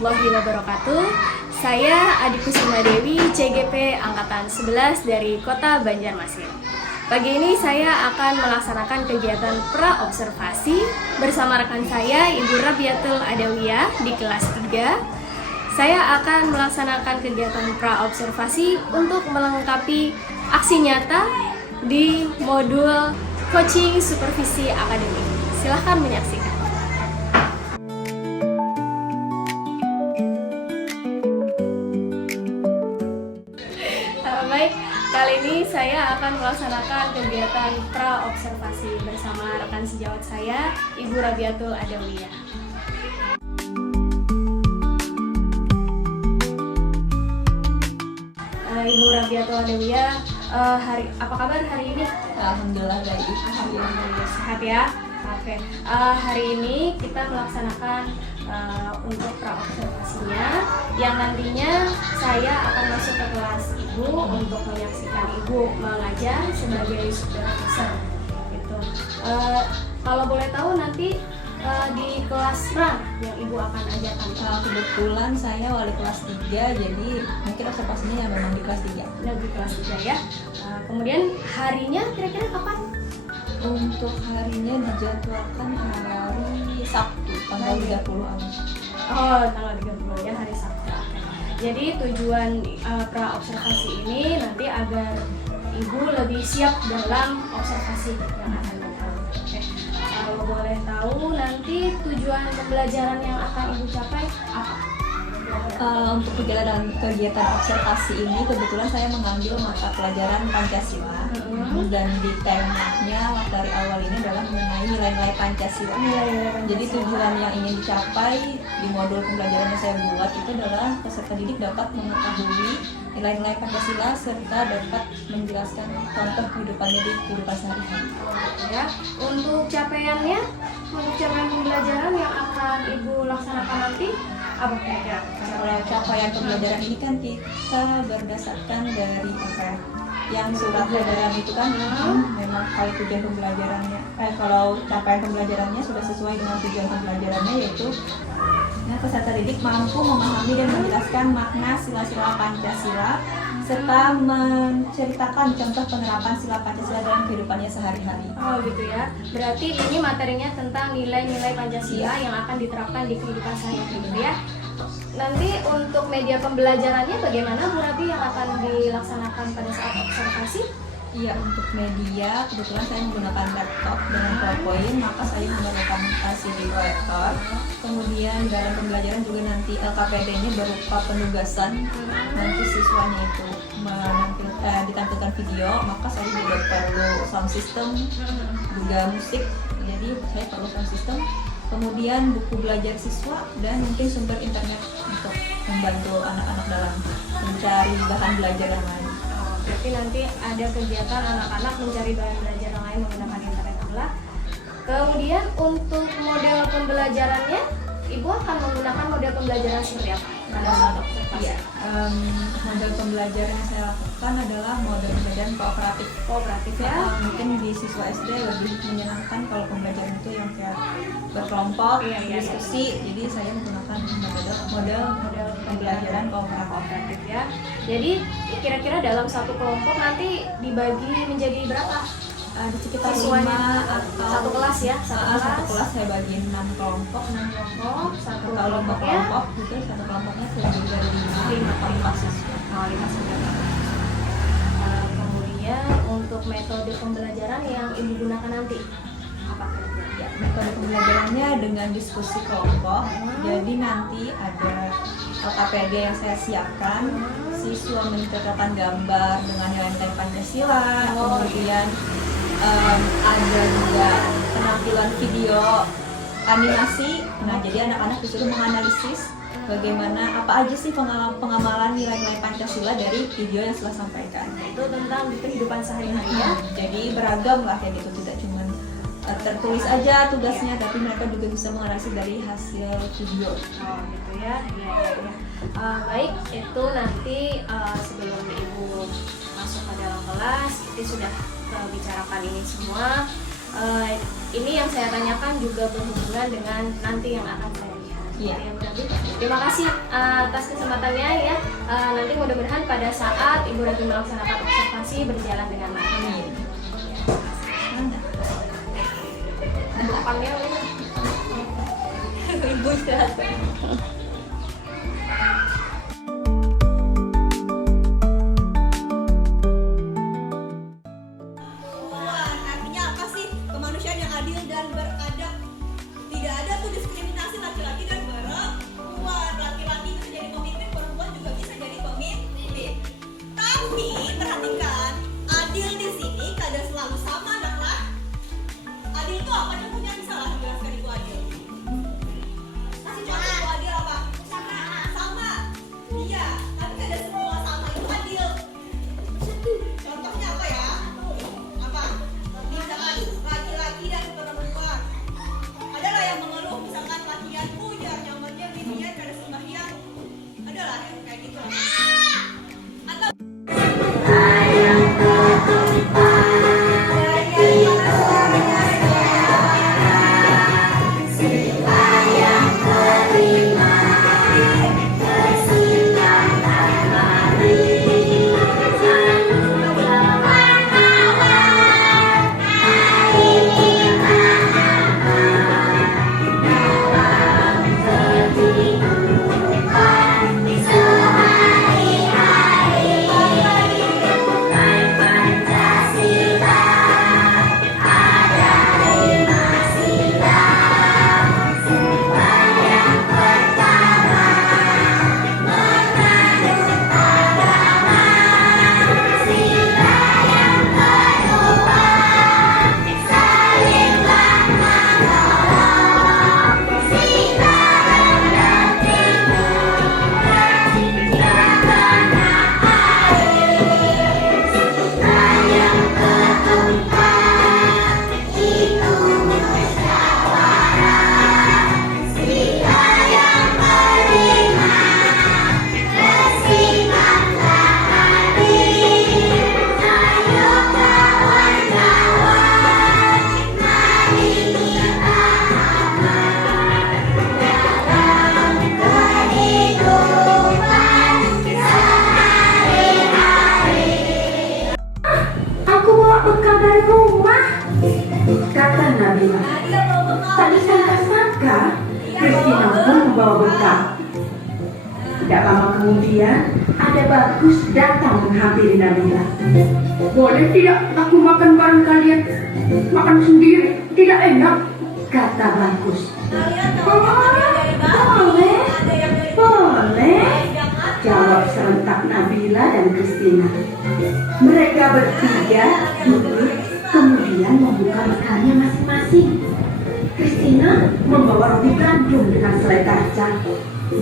warahmatullahi wabarakatuh. Saya Adi Kusuma Dewi, CGP Angkatan 11 dari Kota Banjarmasin. Pagi ini saya akan melaksanakan kegiatan pra-observasi bersama rekan saya, Ibu Rabiatul Adawiyah di kelas 3. Saya akan melaksanakan kegiatan pra-observasi untuk melengkapi aksi nyata di modul coaching supervisi akademik. Silahkan menyaksikan. Baik, kali ini saya akan melaksanakan kegiatan pra-observasi bersama rekan sejawat saya, Ibu Rabiatul Adawiyah. Ibu Rabiatul Adawiyah, apa kabar hari ini? Alhamdulillah baik. Alhamdulillah sehat ya. Oke, hari ini kita melaksanakan untuk pra-observasinya, yang nantinya saya akan masuk ke kelas Ibu untuk menyaksikan Ibu mengajar sebagai supervisor. Gitu. Kalau boleh tahu nanti di kelas mana yang Ibu akan ajarkan? Kebetulan saya wali kelas 3, jadi mungkin observasinya ya memang di kelas 3. Di kelas 3 ya. Kemudian harinya kira-kira kapan? Untuk harinya dijadwalkan hari Sabtu, tanggal 30 Agustus. Oh, tanggal 30 ya, hari Sabtu. Oke. Jadi tujuan pra-observasi ini nanti agar Ibu lebih siap dalam observasi yang akan datang. Oke. Kalau boleh tahu nanti tujuan pembelajaran yang akan Ibu capai apa? Untuk kegiatan observasi ini kebetulan saya mengambil mata pelajaran Pancasila, dan di temanya dari awal ini adalah mengenai nilai-nilai Pancasila. Jadi tujuan yang ingin dicapai di modul pembelajaran yang saya buat itu adalah peserta didik dapat mengetahui nilai-nilai Pancasila serta dapat menjelaskan contoh kehidupannya di kehidupan sehari-hari. Ya, untuk capaian pembelajaran yang akan Ibu laksanakan nanti apa kira-kira? Kalau capaian pembelajaran ini kan kita berdasarkan dari yang surat edaran itu kan memang kalau tujuan pembelajarannya kalau capaian pembelajarannya sudah sesuai dengan tujuan pembelajarannya, yaitu peserta didik mampu memahami dan menjelaskan makna sila-sila Pancasila serta menceritakan contoh penerapan sila Pancasila dalam kehidupannya sehari-hari. Oh gitu ya, berarti ini materinya tentang nilai-nilai Pancasila yang akan diterapkan di kehidupan sehari-hari gitu ya. Nanti untuk media pembelajarannya bagaimana Bu Rabi yang akan dilaksanakan pada saat observasi? Iya, untuk media kebetulan saya menggunakan laptop dengan PowerPoint, maka saya memerlukan CD proyektor. Kemudian dalam pembelajaran juga nanti LKPD-nya berupa penugasan, nanti siswanya itu ditampilkan video, maka saya juga perlu sound system, juga musik, jadi saya perlu sound system. Kemudian buku belajar siswa dan mungkin sumber internet untuk membantu anak-anak dalam mencari bahan belajar yang lain. Berarti nanti ada kegiatan anak-anak mencari bahan belajar yang lain menggunakan internet pula. Kemudian untuk model pembelajarannya, Ibu akan menggunakan model pembelajaran seperti apa pada saat observasi? Iya, model pembelajaran yang saya lakukan adalah model pembelajaran kooperatif ya. Mungkin di siswa SD lebih menyenangkan kalau pembelajaran itu yang kayak berkelompok, diskusi. Jadi saya menggunakan model pembelajaran kooperatif ya. Jadi kira-kira dalam satu kelompok nanti dibagi menjadi berapa? Di sekitar siswanya 5 atau satu kelas ya, satu kelas saya bagi 6 kelompok, satu kelompok gitu, satu kelompoknya saya bagi dari 5 siswa. 5 siswa. Kemudian untuk metode pembelajaran yang Ibu gunakan nanti apa kira-kira? Ya, metode pembelajarannya dengan diskusi kelompok. Jadi nanti ada LKPD yang saya siapkan, siswa menceritakan gambar dengan nilai-nilai Pancasila, kemudian ada juga penampilan video animasi. Nah, jadi anak-anak disuruh menganalisis bagaimana apa aja sih pengamalan nilai-nilai Pancasila dari video yang telah sampaikan. Itu tentang di kehidupan sehari-hari ya. Jadi beragam lah kayak gitu, tidak cuma tertulis aja tugasnya, tapi mereka juga bisa menganalisis dari hasil video. Oh gitu ya. Iya. Baik, itu nanti sebelum Ibu masuk ke dalam kelas, itu sudah bicarakan ini semua. Ini yang saya tanyakan juga berhubungan dengan nanti yang akan saya lihat. Iya. Ya, Bu Ratu. Terima kasih atas kesempatannya ya. Nanti mudah-mudahan pada saat Ibu Ratu melaksanakan observasi berjalan dengan lancar. Amin. Depannya Ibu istirahat. Perempuan. Artinya apa sih? Kemanusiaan yang adil dan beradab. Tidak ada tuh diskriminasi laki-laki dan perempuan. Laki-laki bisa jadi pemimpin, perempuan juga bisa jadi pemimpin. Tapi perhatikan, adil di sini kadang selalu sama, anak-anak. Adil itu apa? Contohnya bisa lah jelaskan Ibu Adil. Kasih contoh Ibu Adil apa? Sama. Iya. Tapi kadang semua sama itu adil. Contohnya apa ya? Apa? Misalkan laki-laki dan perempuan. Adalah yang mengeluh, misalkan latihan pujar, nyamannya binian pada sembahyang. Adalah yang kayak gitu. Atau Aku bawa bekal dari rumah. Kata Nabila. Tadi sangka-sangka Christina pun membawa bekal. Tidak lama kemudian ada Bagus datang menghampiri Nabila. Boleh tidak aku makan bareng kalian? Makan sendiri tidak enak, kata Bagus. Boleh, boleh, jawab serentak Nabila dan Christina. Mereka bertiga duduk, kemudian membuka bekalnya masing-masing. Christina membawa roti gandum dengan selai kacang.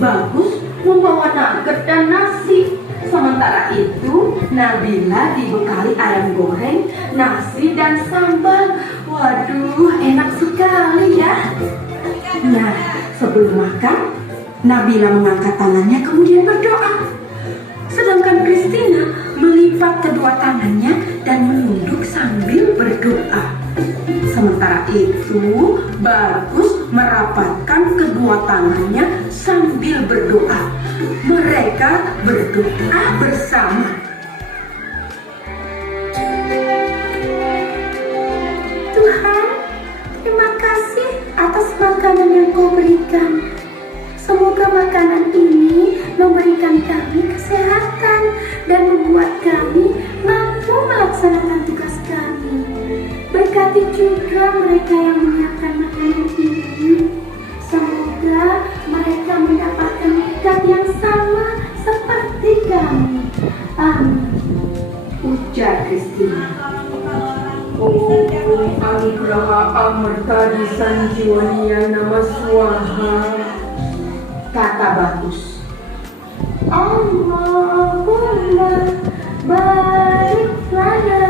Bagus membawa nugget dan nasi. Sementara itu, Nabila dibekali ayam goreng, nasi dan sambal. Waduh, enak sekali ya. Nah, sebelum makan, Nabila mengangkat tangannya kemudian berdoa. Sedangkan Christina melipat kedua tangannya dan menunduk sambil berdoa. Sementara itu, Bagus merapatkan kedua tangannya sambil berdoa. Mereka berdoa bersama. Tuhan, terima kasih atas makanan yang Kau berikan. Semoga makanan ini memberikan kami kesehatan dan membuat kami mampu melaksanakan tugas kami. Berkati juga mereka yang menyiapkan makanan ini. Semoga mereka mendapatkan berkat yang sama seperti kami. Amin. Ujar Christina. Om Anugraha Amarta Sanjiwaniya Nama Swaha, kata Bagus. Allahumma barik lana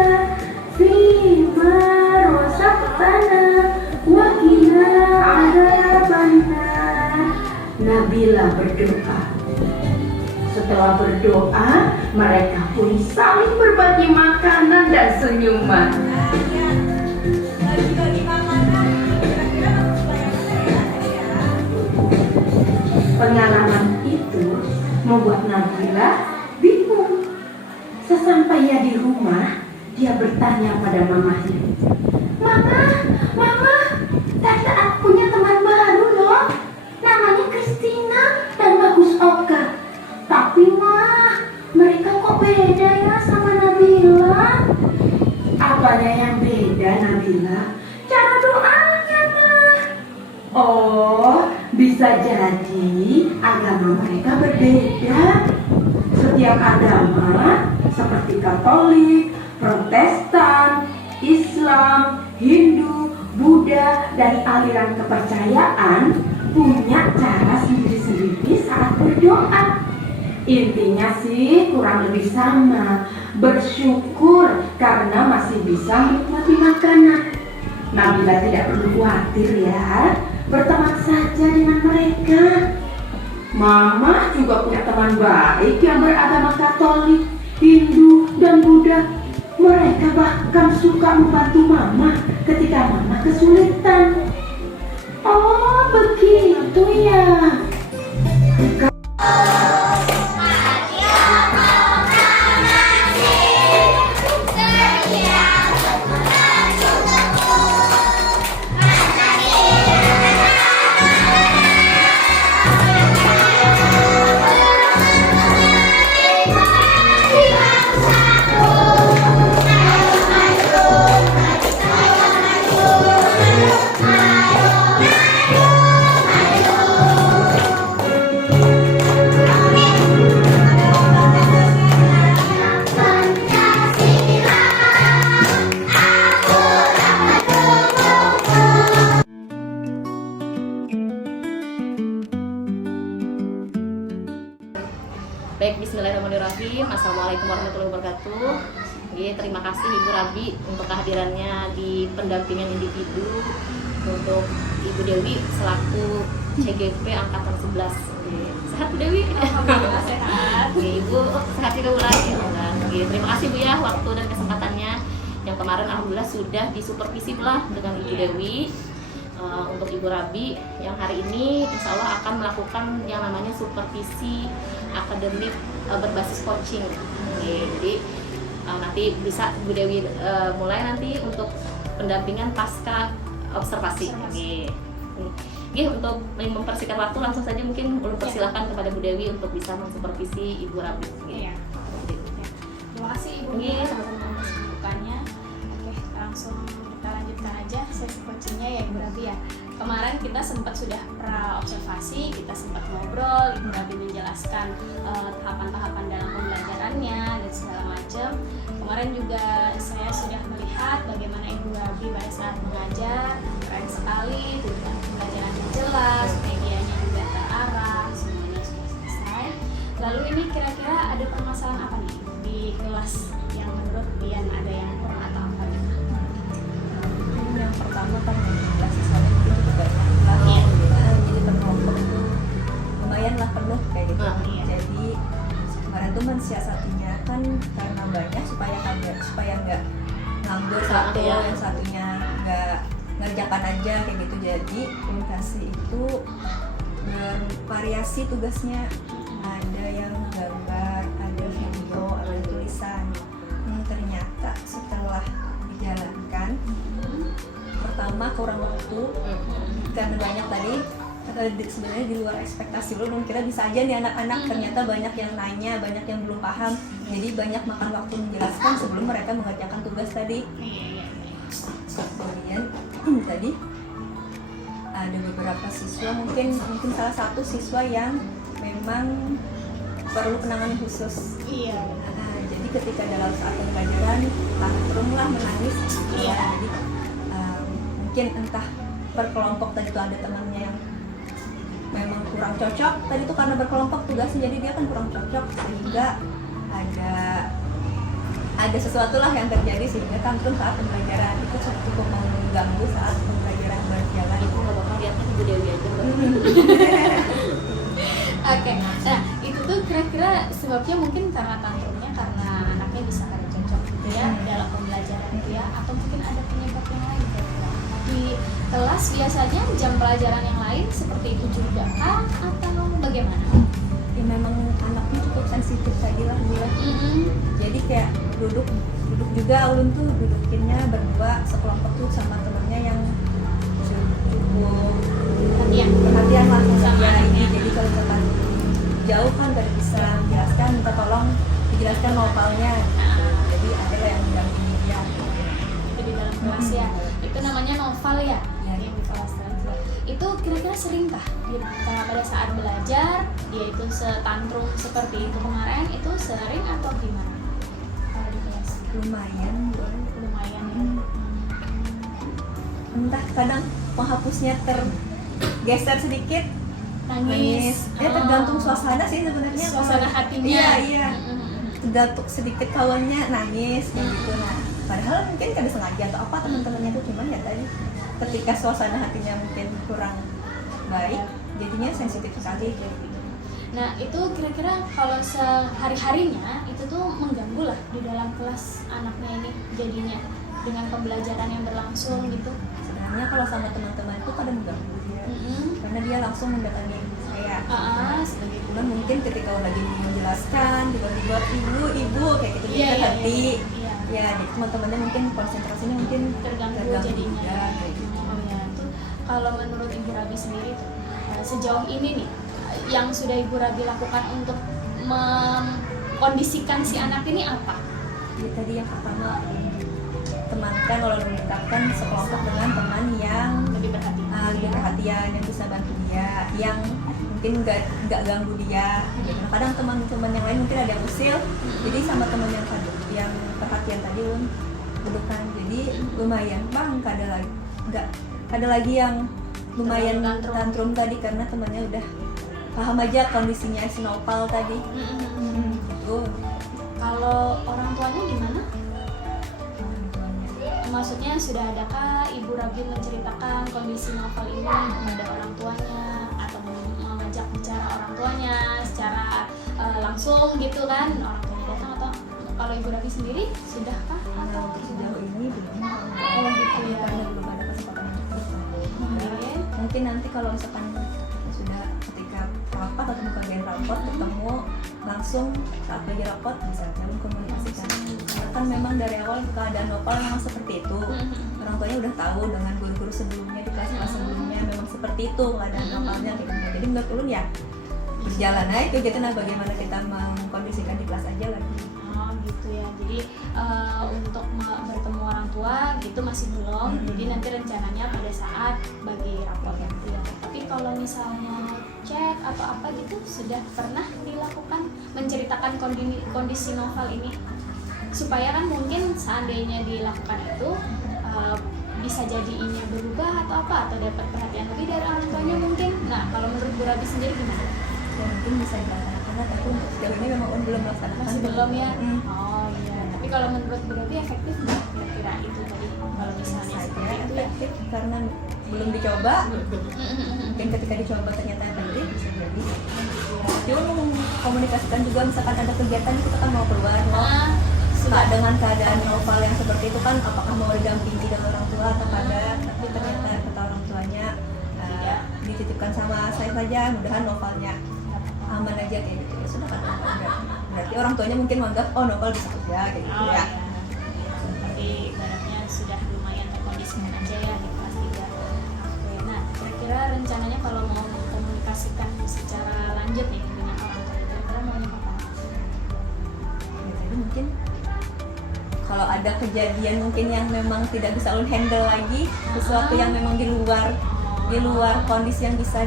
fima razaqtana wa qina adzabannar. Nabila berdoa. Setelah berdoa, mereka pun saling berbagi makanan dan senyuman. Bagi-bagi makanan, kira-kira supaya apa ya? membuat Nabila bingung. Sesampainya di rumah, dia bertanya pada mamahnya, "Mama, Mama, Tata punya teman baru loh. Namanya Christina dan Bagus Oka. Tapi Mah, mereka kok beda ya sama Nabila?" "Apanya yang beda, Nabila?" "Cara doanya, Mah." "Oh, bisa jadi agama mereka berbeda. Setiap agama seperti Katolik, Protestan, Islam, Hindu, Buddha, dan aliran kepercayaan punya cara sendiri-sendiri saat berdoa. Intinya sih kurang lebih sama. Bersyukur karena masih bisa menikmati makanan. Nabila tidak perlu khawatir ya, berteman saja dengan mereka. Mama juga punya teman baik yang beragama Katolik, Hindu, dan Buddha. Mereka bahkan suka membantu Mama ketika Mama kesulitan. Oh, begitu ya. Baik, bismillahirrahmanirrahim. Assalamualaikum warahmatullahi wabarakatuh. Terima kasih Ibu Rabi untuk kehadirannya di pendampingan individu untuk Ibu Dewi selaku CGP Angkatan 11. Sehat Bu Dewi? Alhamdulillah sehat. Ibu sehat juga Bu lagi. Terima kasih Bu ya waktu dan kesempatannya. Yang kemarin alhamdulillah sudah disupervisi pula dengan Ibu Dewi. Untuk Ibu Rabi yang hari ini insya Allah akan melakukan yang namanya supervisi akademik berbasis coaching. Jadi nanti bisa Bu Dewi mulai nanti untuk pendampingan pasca observasi. Untuk mempersingkat waktu langsung saja mungkin ulun persilahkan kepada Bu Dewi untuk bisa mensupervisi Ibu Rabi. Terima kasih Ibu sama-sama atas pembukaannya. Oke, langsung kita lanjutkan aja sesi coachingnya ya Ibu Rabi ya. Kemarin kita sudah pra observasi, kita sempat ngobrol, Ibu Rabi menjelaskan tahapan-tahapan dalam pembelajarannya dan segala macam. Kemarin juga saya sudah melihat bagaimana Ibu Rabi pada saat mengajar, keren sekali, tujuan pembelajarannya jelas, medianya juga terarah, semuanya sudah selesai. Lalu ini kira-kira ada permasalahan apa nih di kelas yang menurut Dian ada yang kurang atau apa gitu? Yang pertama kan kelas siswanya itu juga banyak jadi berkelompok itu lumayan lah penuh kayak gitu. Jadi kemarin tuh mensiasatinya kan karena banyak supaya nggak nganggur satu, yang satunya nggak ngerjakan aja kayak gitu. Jadi komunikasi itu bervariasi tugasnya, ada yang gambar, ada video, ada tulisan. Ternyata setelah dijalankan, pertama kurang waktu karena banyak tadi sebenarnya di luar ekspektasi belum kira bisa aja nih anak-anak, ternyata banyak yang nanya, banyak yang belum paham, jadi banyak makan waktu menjelaskan sebelum mereka mengerjakan tugas tadi. Kemudian tadi ada beberapa siswa, mungkin salah satu siswa yang memang perlu penanganan khusus. Jadi ketika dalam saat pembelajaran tantrum lah, menangis. Jadi mungkin entah per kelompok tadi tuh ada temannya yang memang kurang cocok tadi tuh karena berkelompok tugasnya, jadi dia kan kurang cocok sehingga ada sesuatu lah yang terjadi sehingga tantrum saat pembelajaran itu cukup mengganggu saat pembelajaran berjalan. Ibu nggak bakal lihat Ibu Dewi aja. Oke, nah itu tuh kira-kira sebabnya mungkin karena tantrumnya karena anaknya bisa kada cocok gitu ya dalam pembelajaran itu ya, atau mungkin ada penyebab yang lain kira-kira. Di kelas biasanya jam pelajaran yang lain seperti itu juga kah atau bagaimana? ya memang anaknya cukup sensitif tadi lah dia. Jadi kayak duduk juga ulun tuh dudukinnya berdua sekelompok tuh sama temennya yang cukup perhatian lah sama ini. Jadi kalau misalkan jauh kan gak bisa menjelaskan, minta tolong dijelaskan novelnya. Jadi ada yang mendampingi dia. Itu di dalam kelas ya. Itu namanya novel ya, yang di kelas terakhir. Itu kira-kira seringkah pada saat belajar dia itu setantrum seperti itu kemarin, itu sering atau gimana? Kalau di kelas Lumayan lumayan ya. entah kadang penghapusnya tergeser sedikit Nangis. tergantung suasana sih sebenarnya. Suasana hatinya. Iya tergantung sedikit kawannya nangis kayak gitu. Nah padahal mungkin kada sengaja atau apa teman-temannya tuh, cuman ya tadi ketika suasana hatinya mungkin kurang baik jadinya sensitif sekali kayak gitu. Nah itu kira-kira kalau sehari-harinya itu tuh mengganggu lah di dalam kelas anaknya ini jadinya dengan pembelajaran yang berlangsung gitu. Sebenarnya kalau sama teman-teman itu kadang mengganggu dia karena dia langsung mendatangi saya. Sebagai Cuman mungkin ketika lagi menjelaskan tiba-tiba ibu kayak gitu Iya, dia hati. iya. Ya jadi teman-temannya mungkin konsentrasinya mungkin terganggu jadinya. juga, kayak gitu. Oh ya, itu kalau menurut Ibu Rabi sendiri tuh, sejauh ini nih yang sudah Ibu Rabi lakukan untuk mengkondisikan si anak ini apa? Jadi tadi yang pertama temankan kalau mendekatkan sekelompok dengan teman yang Lebih perhatian. lebih perhatian, yang bisa bantu dia, yang mungkin nggak ganggu dia. Nah, kadang teman-teman yang lain mungkin ada yang usil, jadi sama teman yang perhatian tadi dudukan. Jadi lumayan bang, nggak ada lagi yang lumayan Tantrum. tantrum tadi karena temannya udah paham aja kondisinya si Nopal tadi. Gitu. Kalau orang tuanya gimana? Maksudnya sudah adakah Ibu Rabi menceritakan kondisi novel ini kepada orang tuanya atau mengajak bicara orang tuanya secara langsung gitu kan, orang tuanya datang, atau kalau Ibu Rabi sendiri sudahkah atau Sejauh ini belum. Oh gitu ya. Karena belum ada kesempatan untuk itu. Oke. Mungkin nanti kalau misalkan sudah ketika rapat atau bagian rapot ketemu langsung saat bagi rapot bisa jalan komunikasikan. Karena kan memang dari awal keadaan Nopal memang seperti itu. Orang tuanya udah tahu dengan guru-guru sebelumnya di kelas-kelas sebelumnya memang seperti itu keadaan Nopalnya kayak gitu. Jadi menurut ulun ya berjalan aja gitu. Nah bagaimana kita mengkondisikan di kelas aja lagi. Oh gitu ya. Jadi untuk bertemu orang tua gitu masih belum. Jadi nanti rencananya pada saat bagi rapor nanti ya. Tapi kalau misalnya cek atau apa gitu sudah pernah dilakukan menceritakan kondisi novel ini supaya kan mungkin seandainya dilakukan itu bisa jadi inya berubah atau apa, atau dapat perhatian lebih dari orang tuanya mungkin. Nah kalau menurut Bu Rabi sendiri gimana? Ya mungkin bisa dilaksanakan tapi untuk sejauh ini memang belum melaksanakan. Masih belum ya? Oh iya. Tapi kalau menurut Bu Rabi efektif nggak kira-kira itu tadi kalau misalnya Saya seperti itu ya? efektif karena belum dicoba. Mungkin ketika dicoba ternyata efektif bisa jadi. Cuma mengkomunikasikan juga misalkan ada kegiatan kita kan mau keluar dengan keadaan novel yang seperti itu kan apakah mau didampingi dengan orang tua atau kada, tapi ternyata kata orang tuanya dititipkan sama saya saja, mudahan novelnya aman aja kayak gitu. Ya sudah kan berarti orang tuanya mungkin menganggap oh novel bisa kerja kayak gitu Oh, ya. iya. Berarti ibaratnya sudah lumayan terkondisikan aja ya di kelas 3. Oke, nah kira-kira rencananya kalau mau mengkomunikasikan secara lanjut nih dengan orang tua, kira-kira mau apa? Ya, jadi mungkin kalau ada kejadian mungkin yang memang tidak bisa ulun handle lagi, sesuatu yang memang di luar kondisi yang bisa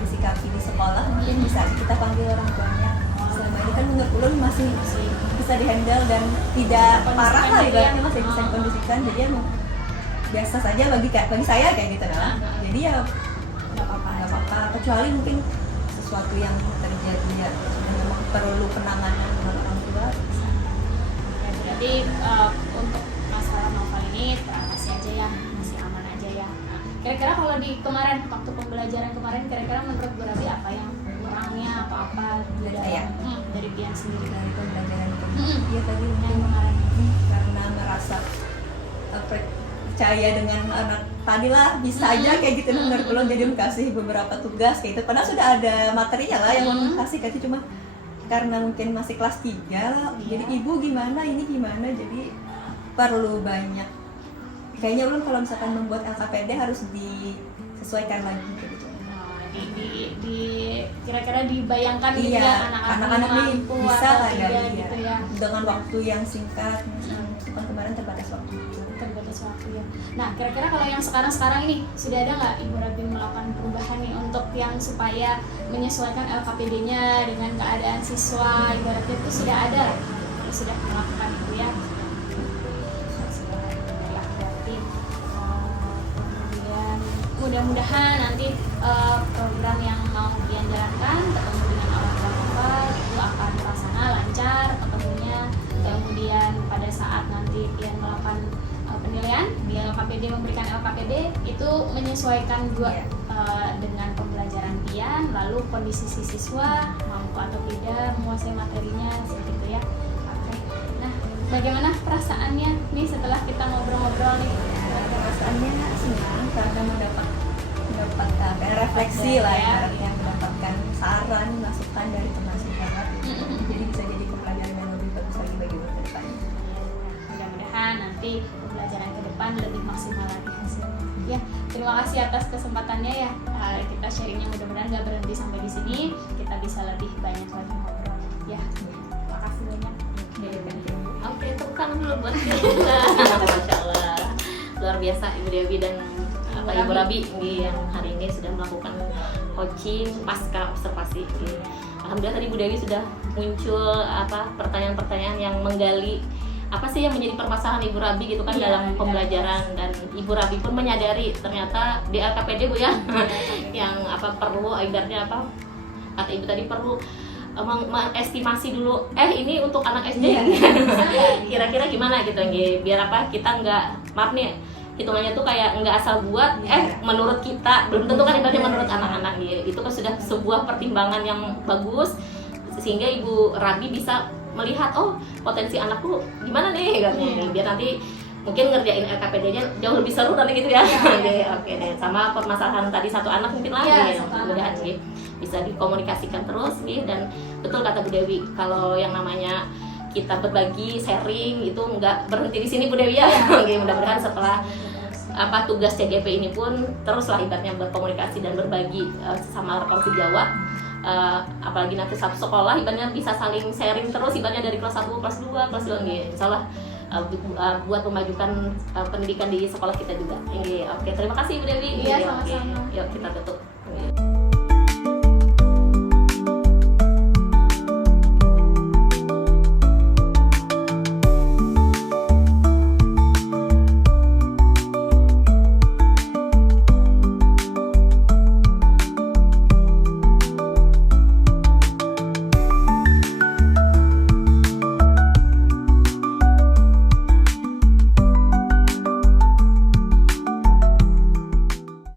disikapi di sekolah, mungkin bisa kita panggil orang tuanya. Selama ini kan menurut ulun masih bisa dihandle dan tidak parah lah, ibaratnya masih bisa dikondisikan. Jadi emang biasa saja bagi saya kayak gitu lah. Jadi ya nggak apa-apa. Kecuali mungkin sesuatu yang terjadi ya memang perlu penanganan dengan orang tua. Ya, berarti untuk masalah novel ini masih aja ya, masih aman aja ya. Nah, kira-kira kalau di kemarin waktu pembelajaran kemarin, kira-kira menurut Bu Rabi apa yang kurangnya atau apa Dari saya? dari Bian sendiri? Dari pembelajaran itu. Mm-mm. Iya tadi Yang mungkin kemarin. karena merasa percaya dengan anak tadi lah, bisa aja kayak gitu benar belum, jadi kasih beberapa tugas kayak gitu, padahal sudah ada materinya lah yang mau kasih cuma karena mungkin masih kelas 3 lah, jadi ibu gimana ini gimana, jadi perlu banyak kayaknya belum, kalau misalkan membuat LKPD harus disesuaikan lagi gitu. Di kira-kira dibayangkan gitu Iya, ya anak-anak nih mampu bisa atau lah tidak ya, gitu ya, dengan waktu yang singkat, kan kemarin terbatas waktu. terbatas waktu ya. Nah, kira-kira kalau yang sekarang ini sudah ada nggak Ibu Rabi melakukan perubahan nih untuk yang supaya menyesuaikan LKPD-nya dengan keadaan siswa, ibaratnya itu sudah ada lah, sudah melakukan itu ya. Berarti kemudian mudah-mudahan nanti program yang mau Pian jalankan ketemu dengan orang tua Bapak itu akan terlaksana lancar ketemunya, kemudian pada saat nanti Pian melakukan penilaian di LKPD, memberikan LKPD itu menyesuaikan juga dengan pembelajaran Pian, lalu kondisi si siswa mampu atau tidak menguasai materinya seperti itu ya. Oke. Nah, bagaimana perasaannya nih setelah kita ngobrol-ngobrol nih? Perasaannya senang karena mendapat refleksi lah ya, yang mendapatkan saran, masukan dari teman sekolah, jadi bisa jadi pembelajaran yang lebih bagus lagi bagi ke depannya. Mudah-mudahan nanti pembelajaran ke depan lebih maksimal lagi hasilnya. Ya, terima kasih atas kesempatannya ya. Kita sharingnya mudah-mudahan nggak berhenti sampai di sini. Kita bisa lebih banyak lagi ngobrol. Ya, makasih banyak. Oke, tepuk tangan dulu buat kita. Masya Allah, luar biasa Ibu Dewi dan Ibu Rabi yang hari ini sudah melakukan coaching pasca observasi. Alhamdulillah tadi Ibu Dewi sudah muncul pertanyaan-pertanyaan yang menggali apa sih yang menjadi permasalahan Ibu Rabi gitu kan dalam pembelajaran, dan Ibu Rabi pun menyadari ternyata di LKPD Bu ya yang perlu ibaratnya kata Ibu tadi perlu mengestimasi dulu ini untuk anak SD kira-kira gimana gitu biar kita nggak maaf nih hitungannya tuh kayak nggak asal buat menurut kita, belum tentu kan ibaratnya menurut anak-anak itu kan sudah sebuah pertimbangan yang bagus sehingga Ibu Rabi bisa melihat potensi anakku gimana nih katanya, biar nanti mungkin ngerjain LKPD-nya jauh lebih seru nanti gitu ya. Oke deh, sama permasalahan tadi satu anak mungkin lagi mudah-mudahan bisa dikomunikasikan terus dan betul kata Bu Dewi, kalau yang namanya kita berbagi, sharing itu nggak berhenti di sini Bu Dewi ya. Mudah-mudahan setelah tugas CGP ini pun teruslah ibaratnya berkomunikasi dan berbagi sama rekan sejawat, apalagi nanti satu sekolah ibaratnya bisa saling sharing terus ibaratnya dari kelas 1, kelas 2, kelas 2 insyaallah buat memajukan pendidikan di sekolah kita juga. Oke, terima kasih Bu Dewi. Iya, sama-sama. Yuk kita tutup.